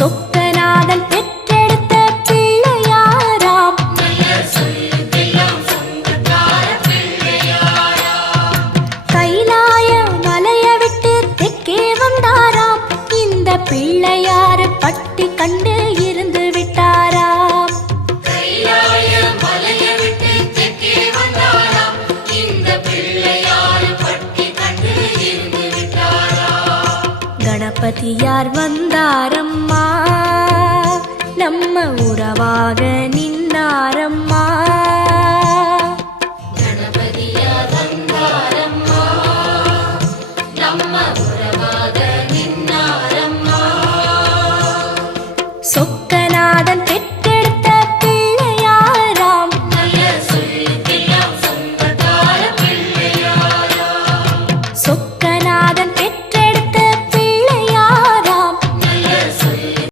சொக்கநாதன் பெற்றெடுத்த பிள்ளையாராம். கைலாய மலைய விட்டு தெற்கே வந்தாராம். இந்த பிள்ளையாரு பட்டி கண்டு இருந்து விட்டாராம். கணபதியார் வந்தாரம்மா, நம்ம உறவாக நின்னாரம்மா. கணபதியார் வந்தாரம்மா, நம்ம உறவாக நின்னாரம்மா. சொக்கநாதன்